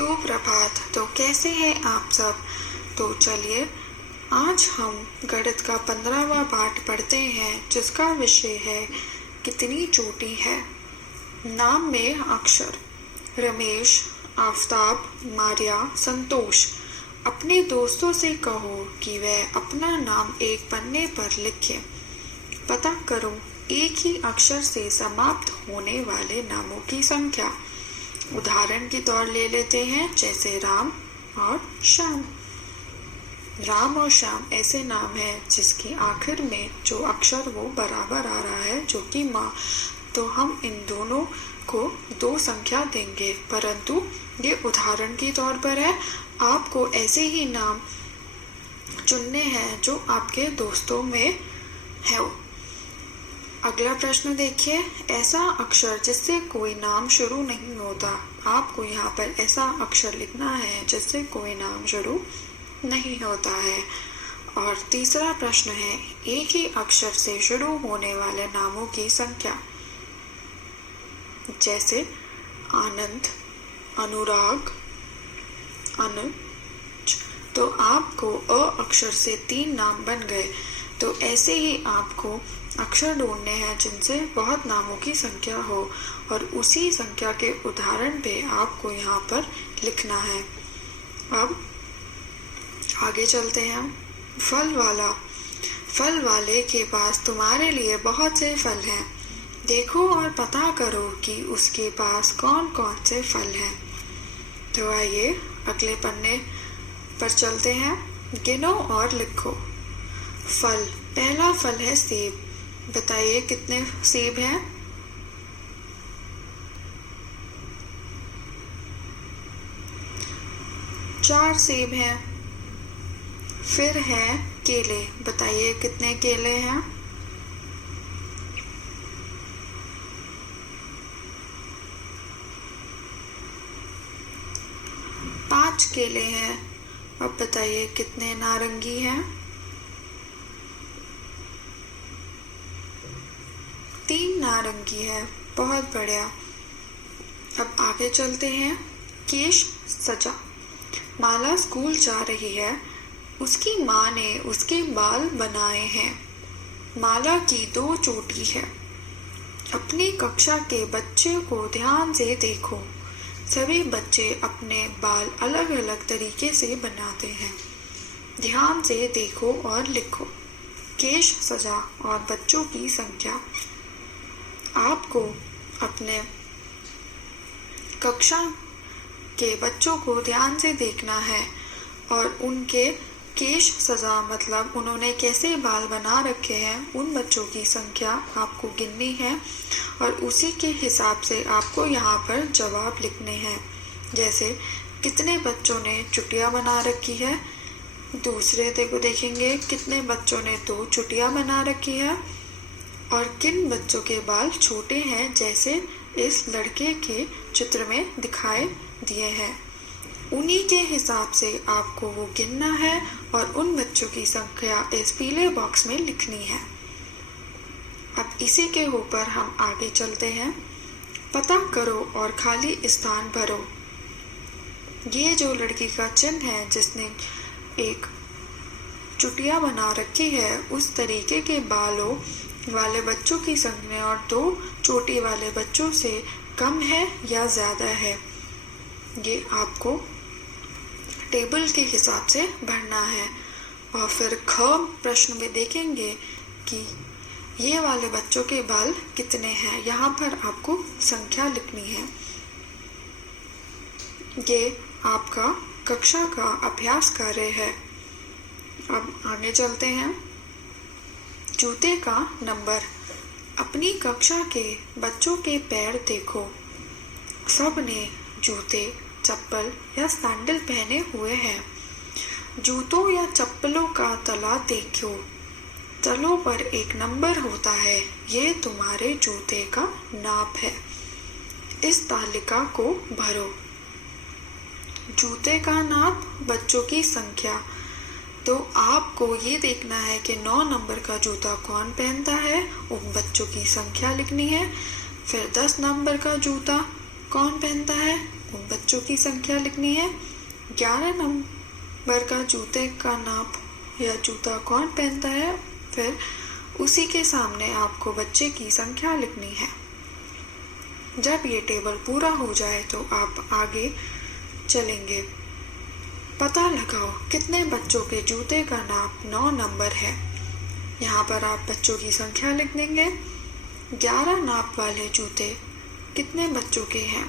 सुप्रभात। तो कैसे हैं आप सब। तो चलिए आज हम गणित का 15वां पाठ पढ़ते हैं, जिसका विषय है कितनी चोटी है। नाम में अक्षर। रमेश, आफताब, मारिया, संतोष। अपने दोस्तों से कहो कि वह अपना नाम एक पन्ने पर लिखें। पता करो एक ही अक्षर से समाप्त होने वाले नामों की संख्या। उदाहरण के तौर ले लेते हैं, जैसे राम और श्याम। राम और श्याम ऐसे नाम हैं जिसके आखिर में जो अक्षर वो बराबर आ रहा है, जो कि माँ। तो हम इन दोनों को दो संख्या देंगे, परंतु ये उदाहरण के तौर पर है। आपको ऐसे ही नाम चुनने हैं जो आपके दोस्तों में है। अगला प्रश्न देखिए। ऐसा अक्षर जिससे कोई नाम शुरू नहीं होता। आपको यहाँ पर ऐसा अक्षर लिखना है जिससे कोई नाम शुरू नहीं होता है। और तीसरा प्रश्न है, एक ही अक्षर से शुरू होने वाले नामों की संख्या। जैसे आनंद, अनुराग, अनुज। तो आपको अ अक्षर से 3 नाम बन गए। तो ऐसे ही आपको अक्षर ढूंढने हैं जिनसे बहुत नामों की संख्या हो, और उसी संख्या के उदाहरण पे आपको यहाँ पर लिखना है। अब आगे चलते हैं। फल वाला। फल वाले के पास तुम्हारे लिए बहुत से फल हैं। देखो और पता करो कि उसके पास कौन कौन से फल हैं। तो आइए अगले पन्ने पर चलते हैं। गिनो और लिखो। फल। पहला फल है सेब। बताइए कितने सेब हैं। 4 सेब हैं। फिर है केले। बताइए कितने केले हैं। 5 केले हैं। अब बताइए कितने नारंगी हैं। 3 नारंगी है। बहुत बढ़िया। अब आगे चलते हैं। केश सजा। माला स्कूल जा रही है। उसकी माँ ने उसके बाल बनाए हैं। माला की 2 चोटी है। अपनी कक्षा के बच्चे को ध्यान से देखो। सभी बच्चे अपने बाल अलग अलग तरीके से बनाते हैं। ध्यान से देखो और लिखो। केश सजा और बच्चों की संख्या। आपको अपने कक्षा के बच्चों को ध्यान से देखना है और उनके केश सजा मतलब उन्होंने कैसे बाल बना रखे हैं, उन बच्चों की संख्या आपको गिननी है, और उसी के हिसाब से आपको यहाँ पर जवाब लिखने हैं। जैसे कितने बच्चों ने चुटिया बना रखी है। दूसरे देखेंगे कितने बच्चों ने 2 चुटिया बना रखी है, और किन बच्चों के बाल छोटे हैं, जैसे इस लड़के के चित्र में दिखाए दिए हैं। उन्हीं के हिसाब से आपको वो गिनना है और उन बच्चों की संख्या इस पीले बॉक्स में लिखनी है। अब इसी के ऊपर हम आगे चलते हैं। पता करो और खाली स्थान भरो। ये जो लड़की का चिन्ह है जिसने एक चुटिया बना रखी है, उस तरीके के बालों वाले बच्चों की संख्या और 2 चोटी वाले बच्चों से कम है या ज्यादा है, ये आपको टेबल के हिसाब से भरना है। और फिर ख प्रश्न में देखेंगे कि ये वाले बच्चों के बाल कितने हैं। यहाँ पर आपको संख्या लिखनी है। ये आपका कक्षा का अभ्यास कार्य है। अब आगे चलते हैं। जूते का नंबर। अपनी कक्षा के बच्चों के पैर देखो। सब ने जूते, चप्पल या सैंडल पहने हुए हैं। जूतों या चप्पलों का तला देखो। तलों पर एक नंबर होता है। ये तुम्हारे जूते का नाप है। इस तालिका को भरो। जूते का नाप, बच्चों की संख्या। तो आपको ये देखना है कि 9 नंबर का जूता कौन पहनता है, उन बच्चों की संख्या लिखनी है। फिर 10 नंबर का जूता कौन पहनता है, उन बच्चों की संख्या लिखनी है। 11 नंबर का जूते का नाप या जूता कौन पहनता है, फिर उसी के सामने आपको बच्चे की संख्या लिखनी है। जब ये टेबल पूरा हो जाए तो आप आगे चलेंगे। पता लगाओ कितने बच्चों के जूते का नाप 9 नंबर है। यहाँ पर आप बच्चों की संख्या लिख देंगे। 11 नाप वाले जूते कितने बच्चों के हैं?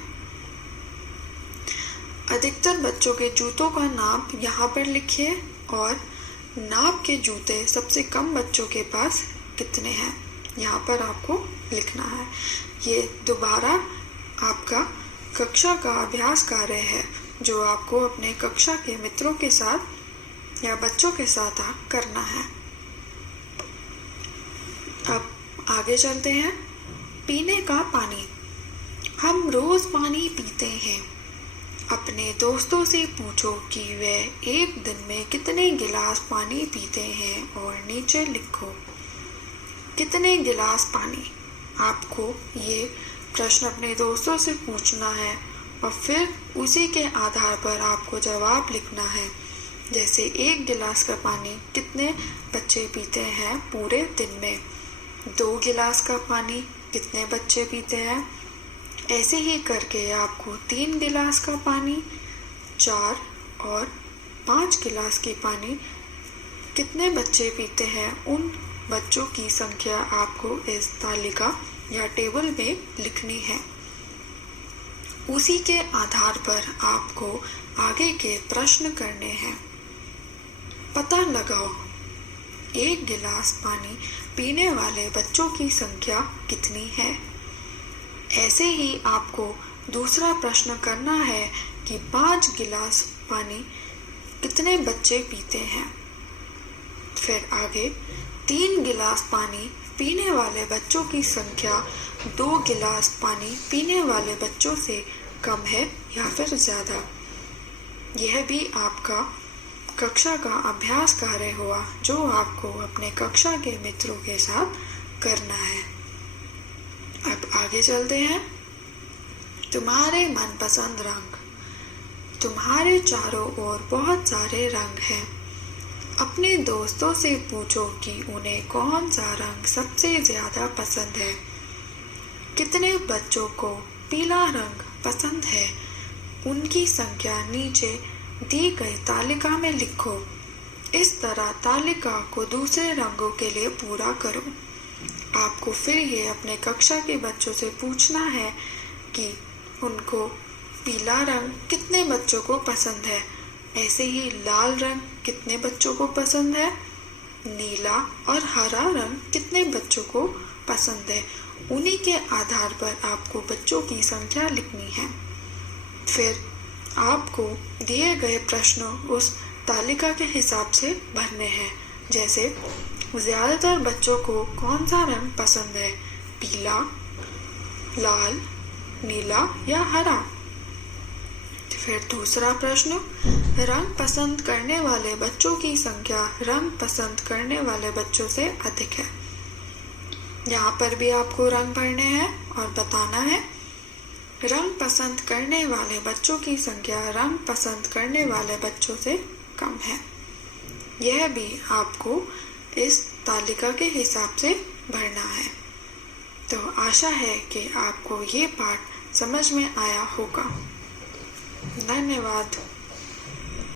अधिकतर बच्चों के जूतों का नाप यहाँ पर लिखिए और नाप के जूते सबसे कम बच्चों के पास कितने हैं, यहाँ पर आपको लिखना है। ये दोबारा आपका कक्षा का अभ्यास कार्य है जो आपको अपने कक्षा के मित्रों के साथ या बच्चों के साथ करना है। अब आगे चलते हैं। पीने का पानी। हम रोज पानी पीते हैं। अपने दोस्तों से पूछो कि वे एक दिन में कितने गिलास पानी पीते हैं और नीचे लिखो कितने गिलास पानी। आपको ये प्रश्न अपने दोस्तों से पूछना है और फिर उसी के आधार पर आपको जवाब लिखना है। जैसे 1 गिलास का पानी कितने बच्चे पीते हैं पूरे दिन में, 2 गिलास का पानी कितने बच्चे पीते हैं। ऐसे ही करके आपको 3 गिलास का पानी, 4 और 5 गिलास की पानी कितने बच्चे पीते हैं, उन बच्चों की संख्या आपको इस तालिका या टेबल में लिखनी है। उसी के आधार पर आपको आगे के प्रश्न करने हैं। पता लगाओ 1 गिलास पानी पीने वाले बच्चों की संख्या कितनी है। ऐसे ही आपको दूसरा प्रश्न करना है कि 5 गिलास पानी कितने बच्चे पीते हैं। फिर आगे 3 गिलास पानी पीने वाले बच्चों की संख्या 2 गिलास पानी पीने वाले बच्चों से कम है या फिर ज़्यादा। यह भी आपका कक्षा का अभ्यास कार्य हुआ जो आपको अपने कक्षा के मित्रों के साथ करना है। अब आगे चलते हैं। तुम्हारे मनपसंद रंग। तुम्हारे चारों ओर बहुत सारे रंग हैं। अपने दोस्तों से पूछो कि उन्हें कौन सा रंग सबसे ज्यादा पसंद है। कितने बच्चों को पीला रंग पसंद है, उनकी संख्या नीचे दी गई तालिका में लिखो। इस तरह तालिका को दूसरे रंगों के लिए पूरा करो। आपको फिर ये अपने कक्षा के बच्चों से पूछना है कि उनको पीला रंग कितने बच्चों को पसंद है। ऐसे ही लाल रंग कितने बच्चों को पसंद है, नीला और हरा रंग कितने बच्चों को पसंद है। उन्हीं के आधार पर आपको बच्चों की संख्या लिखनी है। फिर आपको दिए गए प्रश्न उस तालिका के हिसाब से भरने हैं। जैसे ज्यादातर बच्चों को कौन सा रंग पसंद है, पीला, लाल, नीला या हरा। फिर दूसरा प्रश्न, रंग पसंद करने वाले बच्चों की संख्या रंग पसंद करने वाले बच्चों से अधिक है। यहाँ पर भी आपको रंग भरने हैं और बताना है रंग पसंद करने वाले बच्चों की संख्या रंग पसंद करने वाले बच्चों से कम है। यह भी आपको इस तालिका के हिसाब से भरना है। तो आशा है कि आपको ये पाठ समझ में आया होगा। धन्यवाद।